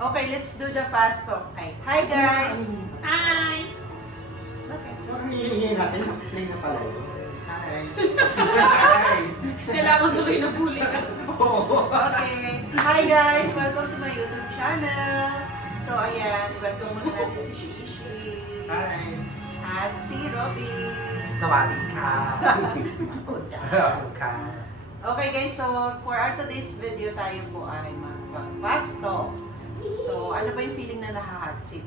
Okay, let's do the fast talk. Hi guys! Hi! Bakit? Ang hihingin natin, play na pala yun. Hi! Hi! Nalaman tuloy na bully ka. Okay. Hi guys! Welcome to my YouTube channel. So ayan, i-welcome muna natin si Shishi. Hi! At si Robby. สวัสดีค่ะ Okay guys, so for our today's video tayo po ay mag-fast talk. So ano ba yung feeling na nakahot seat?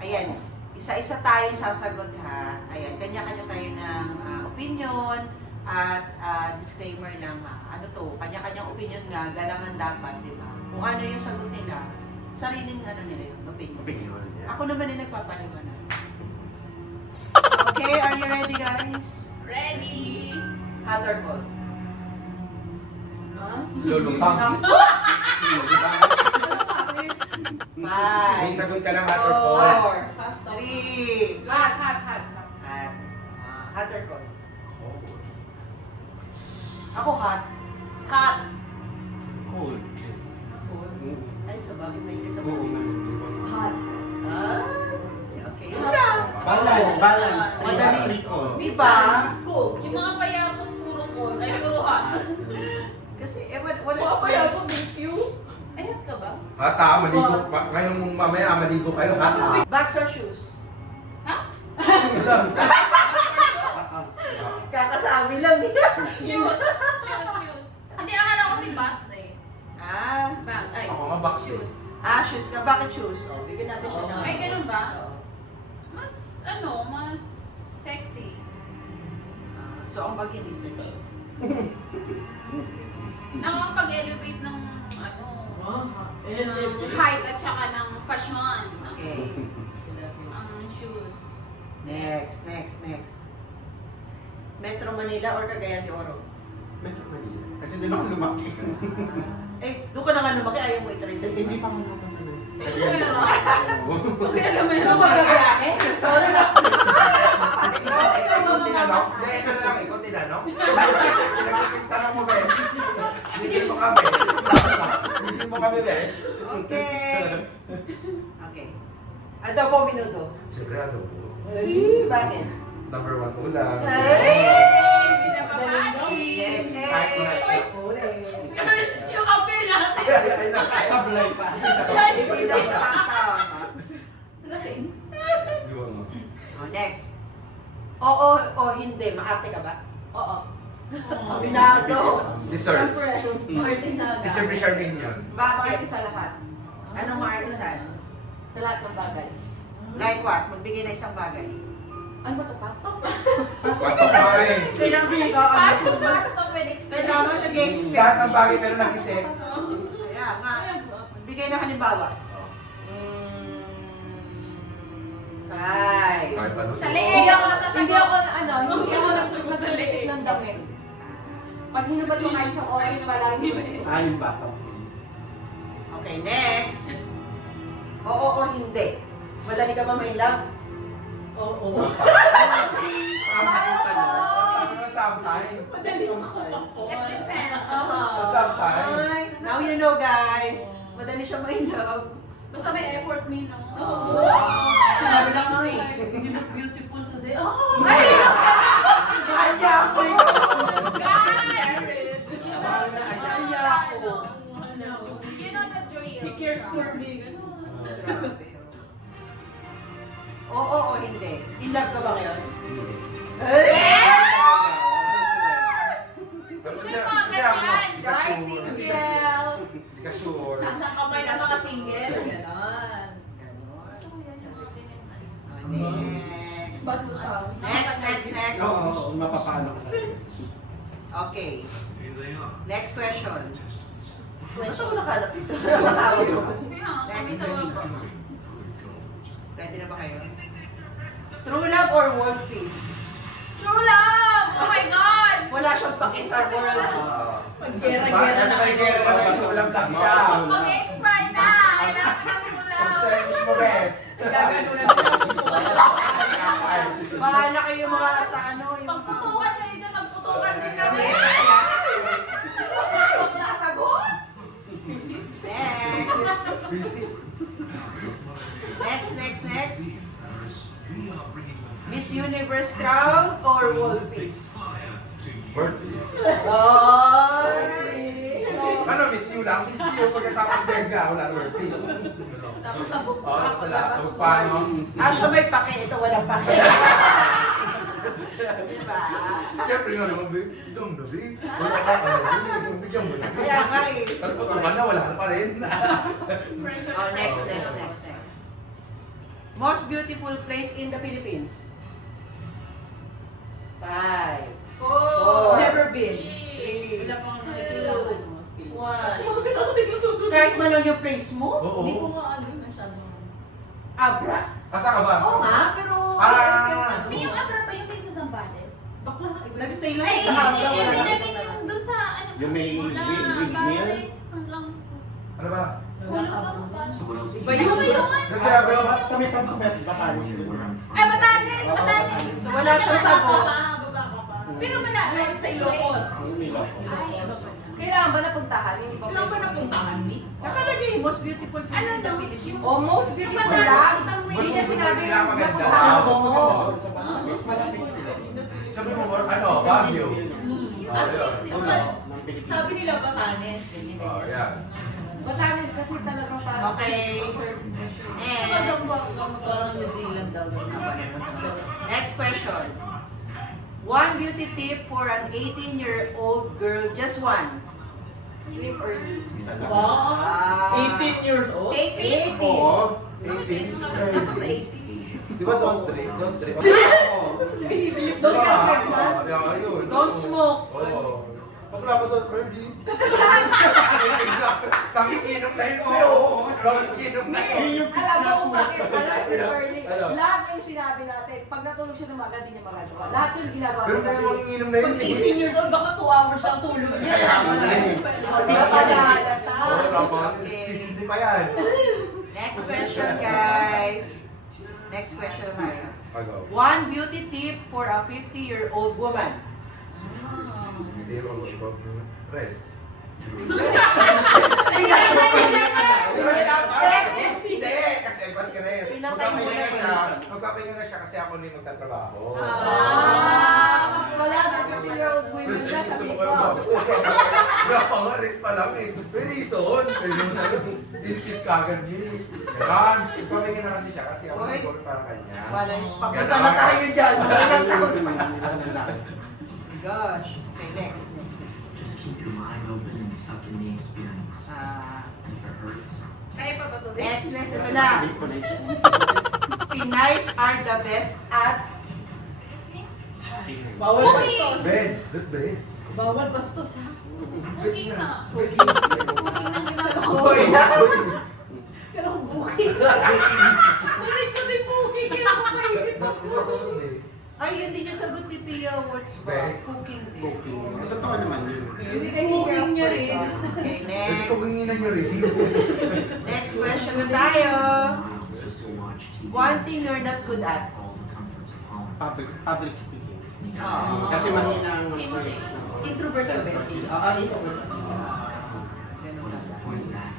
Ayan, isa-isa tayo sasagot ha. Ayan, kanya-kanya tayo ng opinion at disclaimer lang ha. Ano to, kanya-kanyang opinion nga, galangan dapat, di ba? Kung ano yung sagot nila, sariling ano nila yun, opinion. Opinion, yeah. Ako naman yung nagpapaliwanag. Okay, are you ready guys? Ready! Hot or cold? Huh? Lulutang. May 5, sagot ka lang hot or cold. 4, 3, hot. Hot or cold? Ako hot. Hot! Cold. Cold. Ay, sa bagay may isa Oo, Hot. Ah, okay. Yun lang. balance. Madali. Three cold. Di ba? Yung mga payatot puro cold, ay puro hot. Kasi, wala Mga payatot, thank you. Ayat ka ba? Hata, maligo. Ngayong mamaya, maligo kayo. Hata. Bags or shoes? Ha? Kakasabi lang niya. Shoes! Shoes! Hindi, akala ko kasi bat eh. Bag, ay. Ako nga, box. Shoes. Shoes ka. Bakit shoes? Oh, bigyan natin siya ng... Ay, ganun ba? Oo. Mas, mas sexy. So, ang bag hindi sexy. Nakakapag-elevate ng, height at saka ng fashion. Okay. Ang shoes. Next. Metro Manila or Cagayan de Oro? Metro Manila. Kasi doon ako lumaki. Doon ka na nga lumaki, ayaw mo itry sa Hindi pa ako naman. Okay, alam mo yun. Ikaw magagahe? Sorry na. Ikaw tinanong? Hindi, ito na lang. Ikaw tinanong? Sinagpintanong mo, Bes. Bigyan mo kami. Bigyan mo kami, Bes. Okay. Adobo o minuto? Siyempre, ano po? Bakit? Number 1 ulam. Hindi na pamati. Kahit ulit. Yung appear natin. Ay, na. Sablay pa. Iwan mo. Next. Oo o hindi, maarte ka ba? Oo. Aminado. Dessert. Artisan. Dessert ni Charmaine yun. Bakit? Sa lahat. Anong artisan? Sa lahat ng bagay. Like what? Magbigay na isang bagay. Ano ba ito? Pasto? Pasok ka eh. Pasto with Kailangan explanation. nag-expect. Lahat ng bagay pero nag-isip. Kaya nga. Bigay na halimbawa. 5. Kahit ano. Sa leeg ako Hindi ako nagsusunod sa liit ng damit. Pag hinubad mo kahit isang oras pa lang, hindi mo Yung bata. Okay, next. Oo o hindi. Madali ka ba ma-inlove? Oo. Sometimes. It depends. Sometimes. Now you know guys. Madali siya ma-inlove. Basta may effort me, no? Sinabi lang ako eh, you look beautiful today. Oh! Kanya ako. Guys! Kanya ako. You know the drill. He cares for me. Ganun. Grabe. Oo o hindi. In love ka ba ngayon? Kasi mga kasi ako, ganyan. di ka Guys, sure. single. Di ka sure. Nasa kamay ng mga single. Ganon. Gusto ko yan, yung mga ganyan. Next. Batutang. Next. Oo, mapapalo ka. Okay. Next question. Gusto ko nakalap ito. Nakawin ko. Kaya, kami sa mga Ready na ba kayo? True love or world peace? True love! Oh my God! Wala siyang pakisar world. Gera-gera Kasi may gera na may ulam lang siya. Mag-expire na! Kailangan ng true love! Pag-service mo, Bes. Bahala kayo mga sa ano. Yung... Pagputukan kayo dyan, magputukan din kami! Nasagot? Next. Busy. Universe crown or wall piece? Bird please. Oh, Ano, Miss You lang? Miss You, pagkatapos Benga, wala na bird please. Tapos sabog Oo, pa. sa lahat. Paano? Siya may pake, ito walang pake. Diba? Siyempre nga naman, babe. Ito ang gabi. Wala ka, bigyan mo na. Kaya nga eh. Pero putukan na, wala na pa rin. Pressure Oh, na next. pressure. Most beautiful place in the Philippines? 5. Four. Never been. Three. Wala pang nakikilala. One. Bakit ako tinutulog? Kahit man lang yung place mo? Oo. Hindi ko nga ano masyado. Abra? Asa ka ba? Oo nga, pero... Ah. May yung abra pa yung may sa Zambales. Bakla, iba. Nagstay lang Ay, sa Abra. yung Wala namin na. yung dun sa ano. Yung may Wala, windmill? bakit? Ang lang. Ano ba? Wala pa ba? Iba yun. Ano ba yun? Kasi sabi ko, Sa may pagsumet, baka Ay, Batanes! Batanes! So wala siyang sagot. Baba ka pa. Pero malapit. Malapit sa Ilocos. Ay, Kailangan ba napuntahan? Hindi pa Kailangan ba napuntahan, Mi? Nakalagay, most beautiful place Ano in the daw? Philippines. Almost Yung beautiful Batanes, lang. ibang way. Hindi niya sinabi na Pinakamaganda. napuntahan mo. Mas malapit sila. sabi mo, ano, Baguio. Sabi nila Batanes. Oh, yan. Batanes kasi talagang parang... Okay. Tsaka Zambales. Parang New Zealand daw. Next question. One beauty tip for an 18-year-old girl, just one. Sleep early. Wow! Ah. 18 years old? 18. Oo. Bakit 18 is ito na early. dapat 18? Di ba don't drink? Don't drink. Don't get pregnant. Yeah, yun. Don't smoke. Oo. Wala ba doon early? Tangiinom na yun. Oo. Tangiinom na yun. Alam mo kung bakit pala sleep early. Ano? Lahat yung sinabi natin, pag natulog siya ng maga, di niya magagawa. Lahat yung ginagawa Pero sa kaya gabi. manginginom na yun. Pag 18 years old, baka 2 hours lang tulog niya. Hindi ka pala halata. Oo, dapat. Okay. Sisindi pa yan. Next question, guys. Next question tayo. Agaw. One beauty tip for a 50-year-old woman. Hindi mo mag rest. Hindi, kasi ba't ka rest? Pinatay mo na Magpapahinga na siya kasi ako na yung magtatrabaho. Wala na 50-year-old women Pero na gusto sabi mo ko. kayo ba? Wala pa nga, rest pa lang eh. May reason. Ayun na, inpis kagad yun. Yan. Magpapahinga na kasi siya kasi ako Oy. nag para kanya. Papunta na tayo dyan. Gosh. Okay, next. Just keep your mind open and suck in the experience. Ah, And if it hurts, Kaya pa ba ito? next, ito na. Pinays are the best at... Bawal Cooking. bastos. Bed. Bed. Bawal bastos, ha? Cooking na. Cooking na ginagawa. Uy! Pero booking. Hindi ko din cooking. Kaya ako maisip ako. Ay, yun din yung sagot ni Pia Words ba? Bed. Cooking din. Cooking. Totoo naman yun. Cooking niya rin. Okay, Pwede next. ko hinginan nyo rin. Next question na tayo. miles just to watch TV. One thing you're not good at. All the comforts of home. Public speaking. You Ah. gotta Kasi mahina ang... Same, same. Introvert ka, Becky. Introvert. what is the point of that?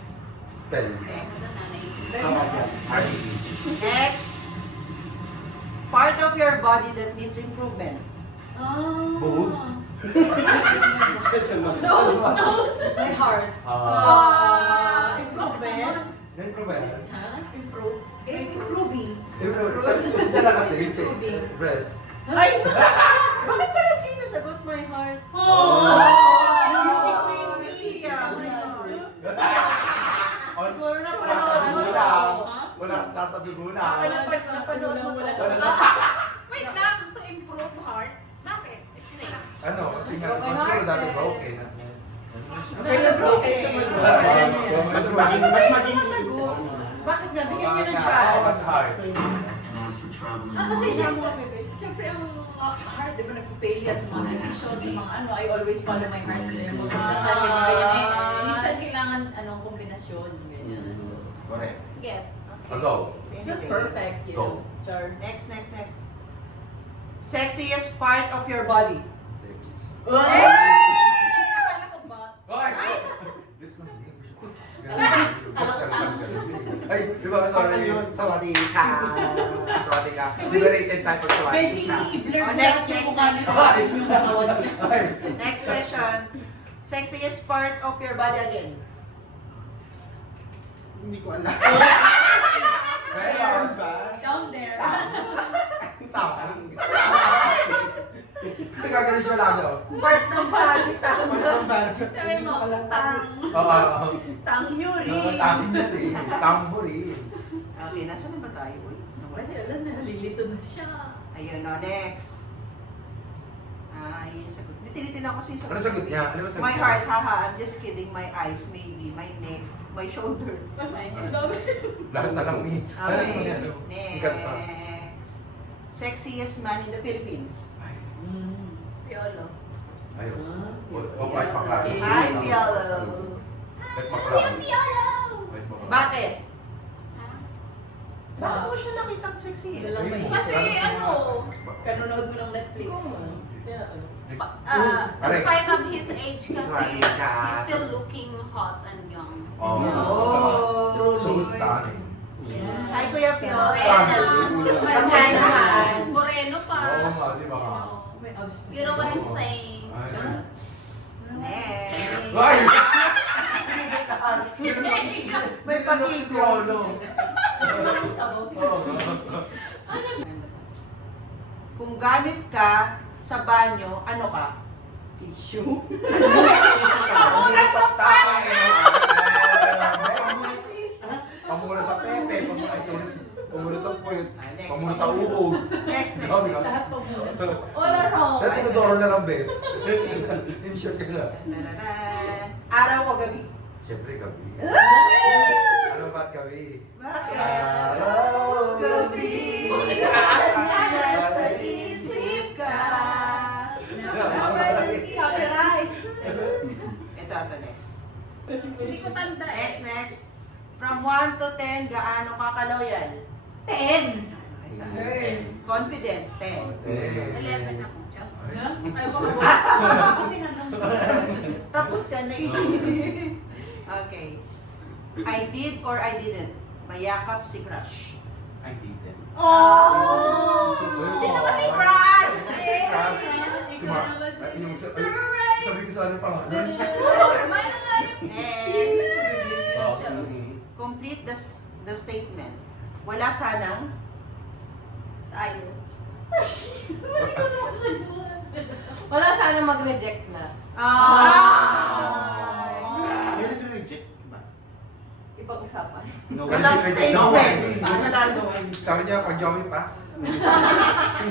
Spell. Next. Tama dyan. Next. Part of your body that needs improvement. Boobs? Nose, nose. My heart. Improvement. Na-improve Ha? Improve. Improving. Gusto na kasi yung check. Breast. Ay! Bakit para sino sagot my heart? Beauty queen, Mi. Siguro na Nasa panood mo dugo na. lang. Wala, nasa dugo na. Napanood mo Wala na. sa Wait lang. To improve heart. Bakit? Explain. Ano, kasi nga, siguro dati broken. Okay, let's go. Okay, sumunod. Mas maging... Sumasagot. Bakit nga? Bigyan nyo ng Mas chance. hard. And as for traveling, Kasi siyempre ang heart, di ba nagpo-fail yan sa mga decisions, sa mga ano, I always follow my heart there. Ganyan. Minsan kailangan anong kombinasyon, ganyan. So, Correct. Gets. Go. it's not perfect, you know. Char. Next. Sexiest part of your body. Lips. Akala ko ba? Oy! Lips lang. Ganun. Ay, di ba? Sorry. Sawati ka. Sawati ka. Liberated tayo pag sawati Beshi, ka. i-blur Oh, mo next, lang yung next, mukha next. nila. Yung katawan niya. Ay. Next question. Sexiest part of your body again? Hindi ko alam. Meron ba? Down there. Tama. Nagagaling siya lalo. Part ng body, tama. Sabi mo, tang. Oo. Tang Yuri. Tama niya rin. Tamburi. Okay, nasa na ba tayo? Uy, nawala. Wala, alam na, nalilito na siya. Ayun, no, next. Ayun yung sagot. Hindi, tinitin ako kasi yung Ano sagot niya? Ano ba sagot My niya? heart, haha, I'm just kidding. My eyes, maybe. My neck, my shoulder. Ang dami. Lahat na lang ni. Okay, Ikat pa. next. Sexiest man in the Philippines. Ay. Piolo. Ayaw. Ah, O kahit pakla. Okay. Hi, Piolo. Kahit pakla. Kahit pakla. Bakit? Ha? Bakit mo siya nakitang sexy? Wala pa yun. Kasi ano, Kanonood mo ng Netflix. despite of his age kasi, Sorry, ka. he's still looking hot and young. Oh. So stunning. Hi, Kuya Piolo. Moreno. Pagkanaman. Moreno pa. Oo nga, di ba? May abs pa. You know what I'm saying? Ay. Next. Ay! May pag-igo. Ang sabaw siya. Kung gamit ka sa banyo, ano ka? Tissue. Pamura sa Pamura sa pepe. Pamura sa puwet. Pamura sa uog. Next, next. Lahat pa muna. All around. Dati tinodoro na lang, bes. In short ka na. Tararan. Araw o gabi? Siyempre, gabi. Ano ba't gabi? Bakit? Araw, Gabi. Nasa isip ka. Copyright. Ito, next. Hindi ko tanda eh. Next, next. From 1 to 10, gaano ka ka-loyal? 10. Confident, 10. 11 ako. Tiyan. Ay, baka Ako tinanong. Tapos ka na eh. Okay. I did or I didn't. Mayakap si crush. I didn't. Oh! Sino ba si Brad? Ikaw na ba si... Sabi ko sa ano pangalan? Next. Complete the statement. Wala sanang Tayo. Wala sana mag-reject na. May nag-reject ba? Ipag-usapan. No. Walang statement. Panalo. Sabi niya, pag Joey pass.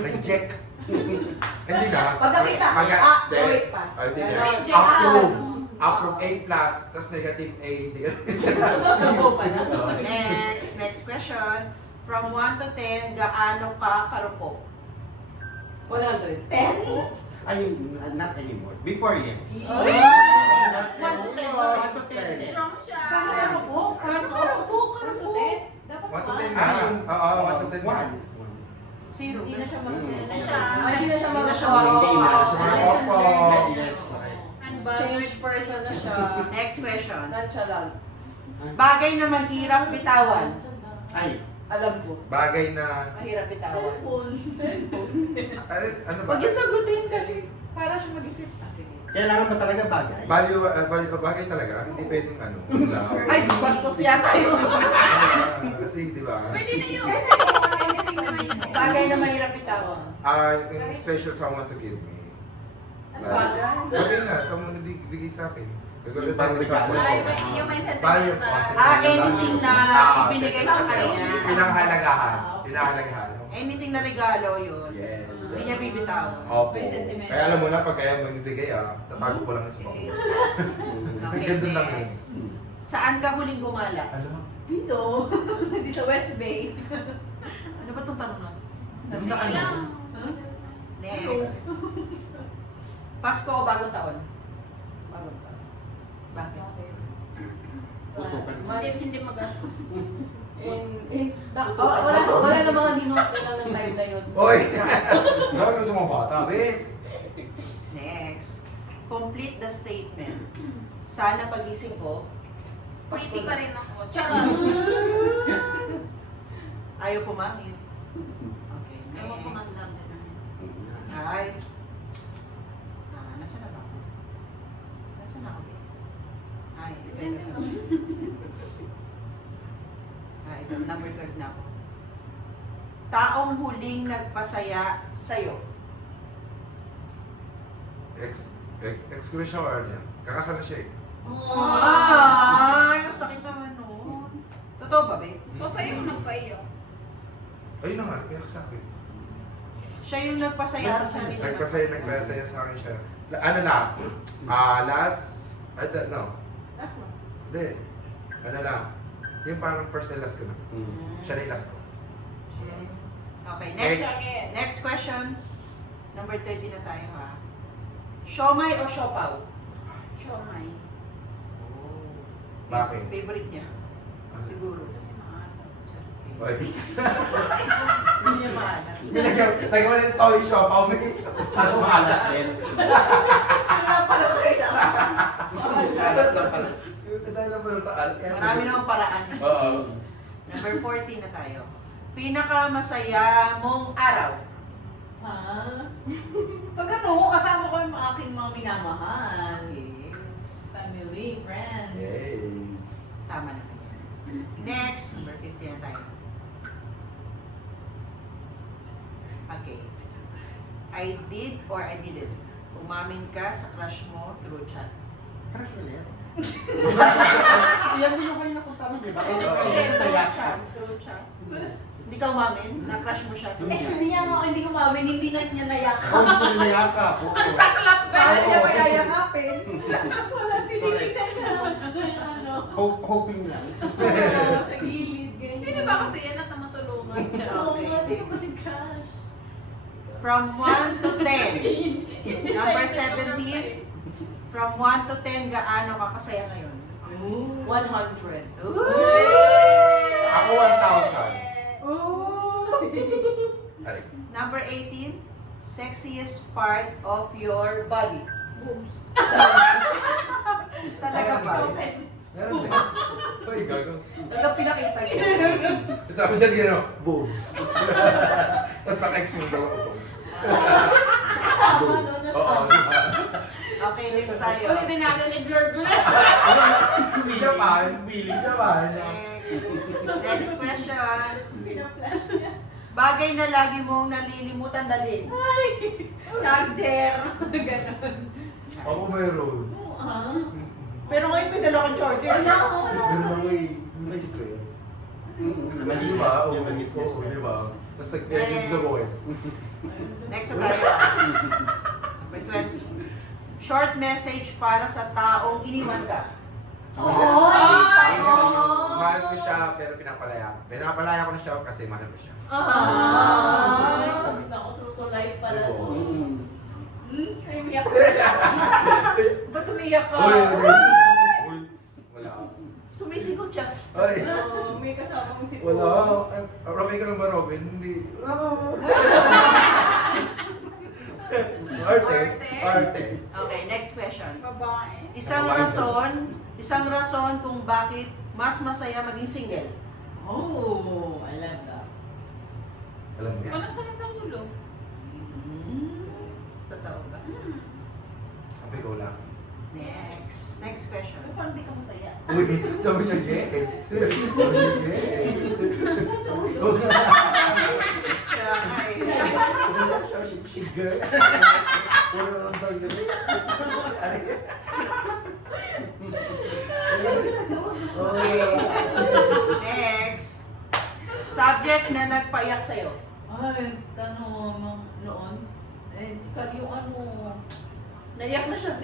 Reject. Hindi na. Pagkakita. Pagka- Joey pass. Ay, hindi na. Ganon. Reject. Approve. Approve A+, tapos negative A. Next question. From 1 to 10, gaano ka karupok? 100. 10? Ayun, not anymore. Before, yes. Ay! One to 10. Strong siya. Kano karupok? Kano karupok? Karupok? Dapat 1 to 10 one. na. Oo, 1 to 10 na. One. Zero. Hindi na siya Hindi na mag- siya. Hindi na siya Hindi na siya marupok. Hindi na siya marupok. Yes, correct. Change person na siya. Next question. Nonchalant. Bagay na mahirap bitawan. Ay, Alam ko. Bagay na... Mahirap bitawan. Cellphone. Ay, ano ba? Huwag yung sagutin kasi para siya mag-isip. kailangan ba talaga bagay? Value, bagay talaga. Hindi pwedeng ano. Ay, bastos yata yun. Kasi, di ba? Pwede na yun. Anything na yun. Bagay na mahirap bitawan. In special someone to give me. Ano bagay? Bagay na, someone na bigay sa akin. Kasi Yung pag-regalo. Ay, pwede yung may Value. sentimental. Anything na ibinigay sa kanya. Pinahalagahan. Pinahalagahan. Anything na regalo yun. Yes. Hindi niya bibitawan. Opo. May sentimental. Kaya alam mo na, pag kaya mo binibigay tatago ko lang sa mga. Okay, Gandun lang eh. next. Saan ka huling gumala? Alam mo? Dito. Hindi sa West Bay. Ano ba itong tanong na? Sa ano? Lang. Next. Pasko o bagong taon? Bagong taon. Bakit? Tutukan. Hindi magastos. Wala na mga dinot lang ng time na yun. Oy! Grabe mo sa mga bata, bes! Next. Complete the statement. Sana pagising ko, Pretty pa rin ako. Charot. Ayaw pumangit. Okay, Ewan ko man next. lang din. Ay. Nasaan na ba ako? Nasaan na ako? Ay, ito. Ito, number 12 na ako. Taong huling nagpasaya sa'yo. Ex-crush siya or ano yan? Kakasal na siya eh. Ay, ang sakit naman nun. Totoo ba, babe? O sa'yo nagpaiyak. Ayun na nga, kaya sa akin. Siya yung nagpasaya sa sarili. Nagpasaya sa akin siya. Ano na? Last? I don't know. Last mo. Hindi. Ano lang? Yung parang first and last ko na. Siya na yung last ko. Okay, Next. next question. Number 30 na tayo, ha? Siomay o siopaw? Siomay. Bakit? Favorite niya? Siguro. Kasi maaga. Ay. Hindi niya maalat. Nagawa na ito yung shop. Ako may ano maalat din. Wala pala kailangan. Alat lang pala. Dahil lang pala sa alat. Marami namang paraan. Oo. Number 14 na tayo. Pinakamasaya mong araw? Ha? Pag ano, kasama ko yung aking mga minamahal. Yes. Family, friends. Yes. Tama naman yan. Next, number 15 na tayo. Okay. I did or I didn't? Umamin ka sa crush mo through chat. Crush ulit. Yan din yung kanina kong tanong, di ba? Kaya Through kaya chat. Through chat. Hindi ka umamin? Na-crush mo siya through chat? Hindi niya ako, hindi umamin, hindi na niya nayakap. Ako hindi na nayakap. Ang saklap ba? Oo. Kaya niya pa yayakapin. Wala, tinitignan niya. Ano? Hoping lang. Sa gilid, ganyan. Sino ba kasi yan at na matulungan siya? Oo, nga, sino ba si Crush? From 1 to 10. Number 17. From 1 to 10, gaano ka kasaya ngayon? 100. Ako 1,000. Ay. Number 18. Sexiest part of your body. Boobs. Talaga ba? Meron din. Uy, gago. Talaga pinakita niya. Sabi niya gano'n, boobs. Tapos naka-ex mo daw ako. Kasama doon na Oo, sa... di ba? Okay, next tayo. Ulitin natin, i-blur-blur. Japan. Japan. Next question. Pinaplan niya. Bagay na lagi mong nalilimutan dalhin. Charger. Ganon. Ako meron. Pero ngayon may dala kang charger. Wala ako. Meron may square. Di ba? Oo, di ba? Tapos nag-edit na ko eh. Next na tayo. Number 20. Short message para sa taong iniwan ka. Mahal ko siya, pero pinapalaya. Pinapalaya ko na siya kasi mahal ko siya. Naku, true to life pala to. Ay, umiyak. Ba't umiyak ka? Uy, wala. Sumisigot siya. Ay, May kasama kong si wala. Robin ka lang ba, Robin? Hindi. Arte. Okay, next question. Babae. Isang rason kung bakit mas masaya maging single. Oh, alam na. Alam mo yan? Walang sakit sa ulo. Totoo ba? Sabi ko lang. Next question. Parang di ka masaya. Uy, sabi niya, yes. Sabi niya, yes. Kaya nga eh. She girl. Wala lang daw yun. Next. Subject na nagpaiyak sa'yo. Ay, tanong noon. Eh, yung ano... Naiyak na siya.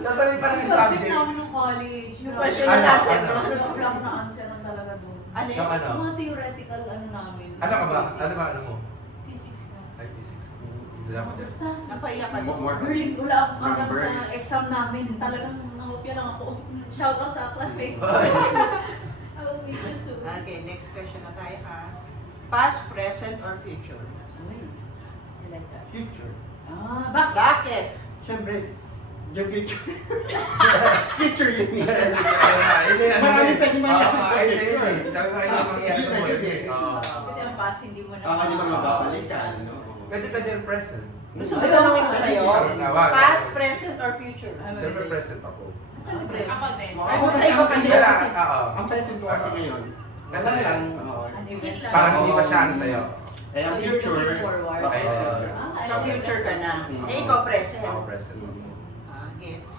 Nasabi pa rin yung Subject subject. namin ng college. Yung pa siya Ano? yung answer, Ano? no? Wala ko na answer na talaga doon. Ano Yung yun? ano? Yung mga theoretical ano namin. Ano ka ba? Physics. Ano ba? Ano mo? Physics ka. Ay, physics. Hindi lang ako. Basta. Napaiyak ka din. Girling, wala akong alam Numbers. sa exam namin. Talagang nangopya lang ako. Shout out sa classmate. Ay. I will meet you soon. Okay, next question na tayo ha. Past, present, or future? I like that. Future. Ah, Bakit? Siyempre, yung future. Future yun. Hindi, ano Marami yun? pwede mangyari hindi mo na. Hindi mo na mababalikan. No? Pwede rin present. Gusto mo tanongin ko sa'yo? Tawag. Past, present, or future? Siyempre present ako. Present. Ako din. Ay, magkaiba kayo. Kaya, oo. Ang present ko kasi ngayon, wala lang. Oo. An event lang. Parang hindi pa siya ano sa'yo. Eh, ang So, you're future, looking forward. okay na yun. Sa future ka na. Mm. Eh, ikaw present. Ako present ako. Gets.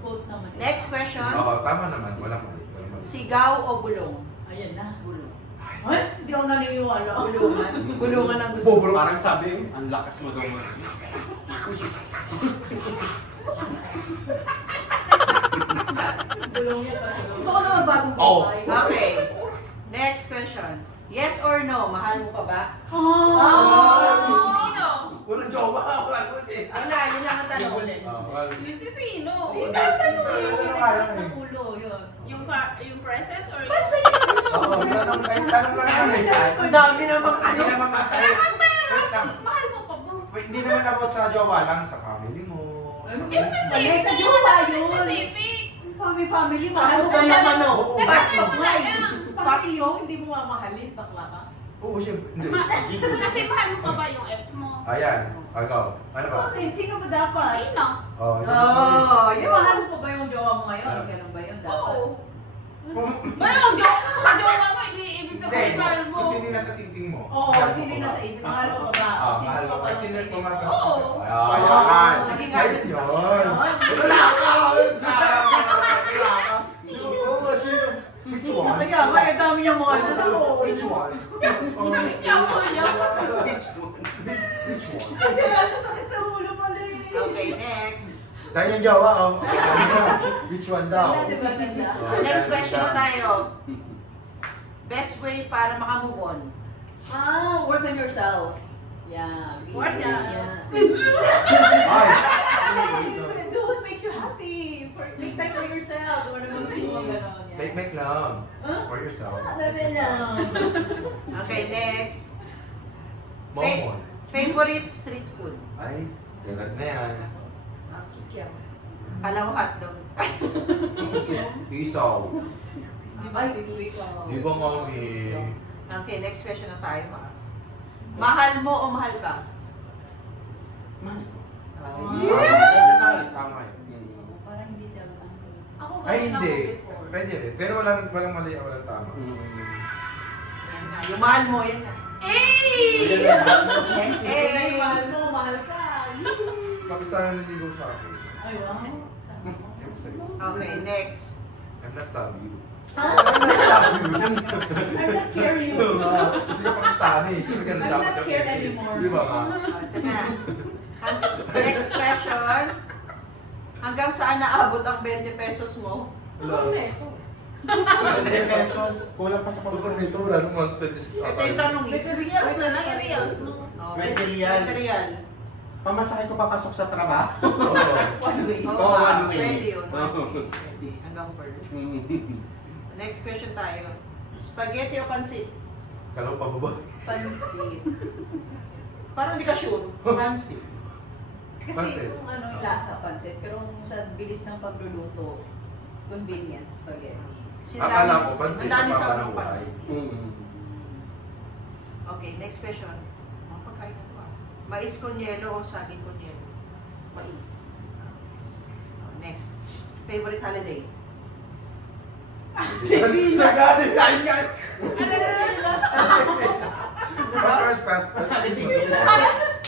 Quote naman. Next question. Oo, tama naman. Walang mali. Walang mali. Sigaw o bulong? Ayan na. Bulong. Ay, hindi ako naniniwala. Bulungan. Bulungan ang gusto mo. Parang sabi, ang lakas mo daw. Bulong yan kasi. Gusto ko naman bagong Oh. buhay. Okay. Next question. Yes or no? Mahal mo pa ba? Sino? Walang jowa. Wala ko siya. Wala, yun lang ang tanong. Yung si sino? Sa ulo, yun. Yung present or yung... Basta yun. Oo, tanong lang yan eh. Ang dami namang Hindi ano. naman Dapat meron! Mahal mo pa ba? Hindi naman about sa jowa lang, sa family mo. Yung Mali, specific! sa Yung jowa yun. specific! Family, mahal Tapos mo na yung ano. Kasi Fast mo na mag-buy. yan. Pag iyo, hindi mo mamahalin, bakla ka. Oo, siyempre. Hindi. Kasi mahal mo pa ba yung ex mo? Ayan. Agaw. Ano ba? Bakit? Sino ba dapat? Sino? Oo. Oh, Yung mahal mo pa ba yung jowa mo ngayon? Ganun ba yun dapat? Oo. Wala kang jowa mo, hindi ibig Hindi. sabihin mahal mo. Kung sino yung nasa thinking mo. Oo, sino yung nasa isip? Mahal mo pa ba? Mahal mo pa. Sino yung pumapas? Oo. Ayan. Naging Kahit artist yun. ka. Wala ka! Oo, sino? Which one? Kaya, may dami niyang mga ano. Which one? Yawa niya. Which one? Hindi lang, sakit sa ulo pala eh. Okay, next. Dahil yung jowa, oh. Which one daw? Wala, diba ganda? Next question na tayo. Best way para makamove on? Work on yourself. Yeah. Work on. Ay! Do what makes you happy. Make time for yourself. Ano naman gusto mo gano'n? Make lang. Huh? For yourself. Ano lang? Okay, next. Momon. Favorite street food? Ay, gagat na yan. Kikiam. Kala mo hotdog. Isaw. Ay, ikaw. Di ba mami? Okay, next question na tayo ha. Mahal mo o mahal ka? Mahal ko. Tama yun. Parang hindi siya Ako Ay, ganun ako hindi. before. Pwede rin. Pero walang mali, walang tama. Yan na. Yung mahal mo, yan na. Eh! Eh, mahal mo, mahal ka. Kamusta na naligaw sa akin? Ay, wow. Ewan sa'yo. Okay, next. I'm not love you. I'm not care you. Kasi ka Pakistani. I'm not care anymore. Di ba ma? Ito na. Next question. Hanggang saan naabot ang 20 pesos mo? Correct. 20 pesos, kulang pa sa Pagkakot pamasahe. nito, wala nung 126 Ito yung tanong eh. Reals na lang, reals mo. Oh, 20 reals. 20 real. Pamasahe ko papasok sa trabaho. One way. Oo, Oo, one way. Pwede yun. Pwede. Hanggang per. Next question tayo. Spaghetti o pansit? Kalaw pa ba? Pansit. Parang hindi ka sure. Pansit. Kasi Pansit. kung ano yung lasa, pansit. Pero kung sa bilis ng pagluluto, convenient, spaghetti. Akala ko, pansit. Ang dami sa Akala mga ko, pansit. ay. Okay, next question. Mga pagkain na ba? Mais con yelo o saging con yelo? Mais. Next. Favorite holiday? Sagani! Ay nga! First pass.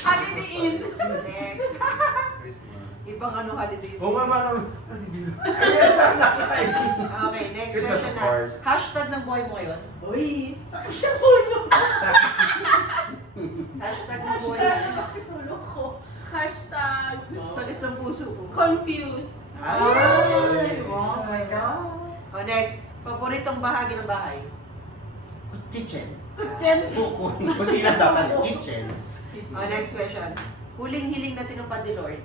Holiday Inn. Next. Christmas. Ibang ano holiday? Oo nga, mano. Ay, sana kayo. Okay, next Christmas, question of na. course. Hashtag ng buhay mo ngayon? Uy, sakit sa ulo. Hashtag ng buhay mo. Sakit ulo ko. Hashtag Sakit ng puso ko. confused. Ay! Oh my God. Oh, next. Paboritong bahagi ng bahay? Kitchen. Kutsen. Bukon. Kusina dapat. Kitchen. Oh, next question. Huling-hiling na tinupad ni Lord?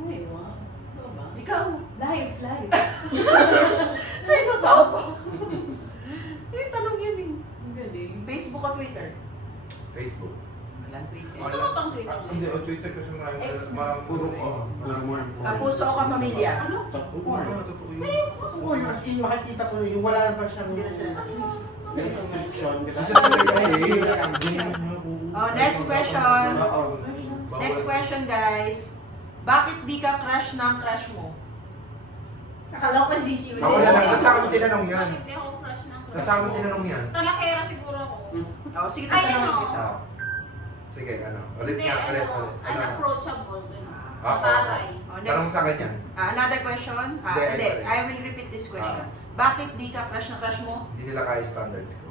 Ay, wow. Ikaw ba? Ikaw. Live. Sa'yo na tao pa. Yung tanong yun eh. Ang galing. Facebook o Twitter? Facebook. Walang Twitter. Gusto mo pang Twitter? Hindi, o Twitter kasi Ex- mga puro ko. Puro mo. Kapuso o kapamilya? Ano? Totoo. Oo, totoo yun. Seryoso? po, yung as in, makikita ko yung wala na pa siyang Hindi na sila nakikinig. yung restriction. Kasi kasi, Oh, next question. Oo. Next question, guys. Bakit di ka crush ng crush mo? Nakalaw ko si Shiu. Ako na lang, ba't sa akin tinanong yan? Bakit di ako crush ng crush? Sa akin tinanong yan. Talakera siguro ako. Oh, sige, Ay, tatanungin ano? kita. Ah. Sige, ano? Ulit Hindi, nga, ulit. ano, Ano? unapproachable. Ganun. Ah, oo. Mataray. Oh, Tanong next. sa akin yan. Another question? Hindi, Hindi. sorry. I will repeat this question. Bakit di ka crush ng crush mo? Hindi nila kaya standards ko.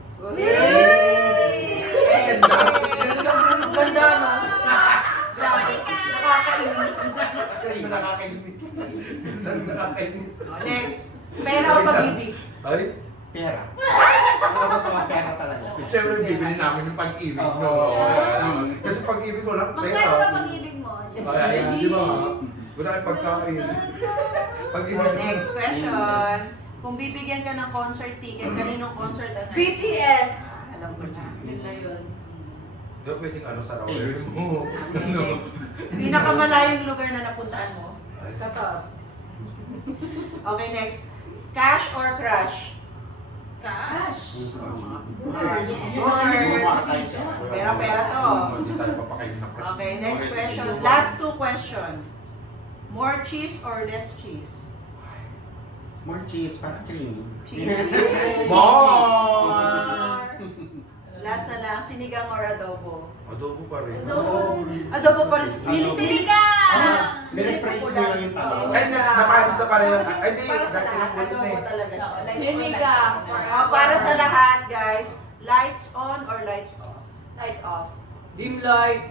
Ang ganda, no? Grabe. Nakakainis. Ganda nakakainis. Ganda nakakainis. Oh, next. Pera o pag-ibig? Ay? Pera. Nakakatawa pera talaga. Siyempre, bibili namin yung pag-ibig, no? Kasi pag-ibig ko lang, Magkano pera. ba pag-ibig mo? Ay, di ba? Wala kayong pagkain. Pag-ibig Next question. Kung bibigyan ka ng concert ticket, kaninong concert ang nice? BTS! Alam ko na. Yun na yun. Di ba pwedeng ano sa router mo? Ano? Next. Pinakamalayong lugar na napuntaan mo? Totoo. Okay, next. Cash or crush? Cash. Pera to. Hindi tayo papakain na crush. Okay, next question. Last two question. More cheese or less cheese? More cheese, parang creamy. Cheese. More! Last na lang, sinigang or adobo? Adobo pa rin. Adobo pa rin. Sinigang! Nire-phrase mo lang yung tanong. Ay, napanis na pala yun. Ay, hindi. Para sa Dati lahat, ng ulit na adobo eh. talaga siya. Sinigang. Para sa lahat, guys, lights on or lights off? Lights off. Dim light.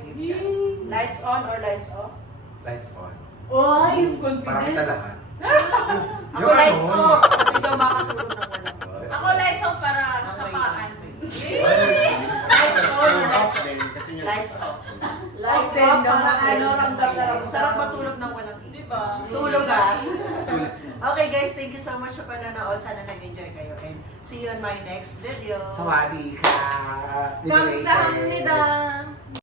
Lights on or lights off? Lights on. Ay, Para kita confident. lahat. Ako Yung lights ano? off kasi daw makatulog ng walang. Ako lights off para Amoy. kapaan. Lights on or lights off? Then, kasi nga- Lights off. Lights Open off, naman. parang ano, ramdam na ramdam. Masarap matulog ng walang Di ba? tulog ah. Okay guys, thank you so much sa panonood. Sana nag-enjoy kayo and see you on my next video. Sawadi ka. Kamsahamnida.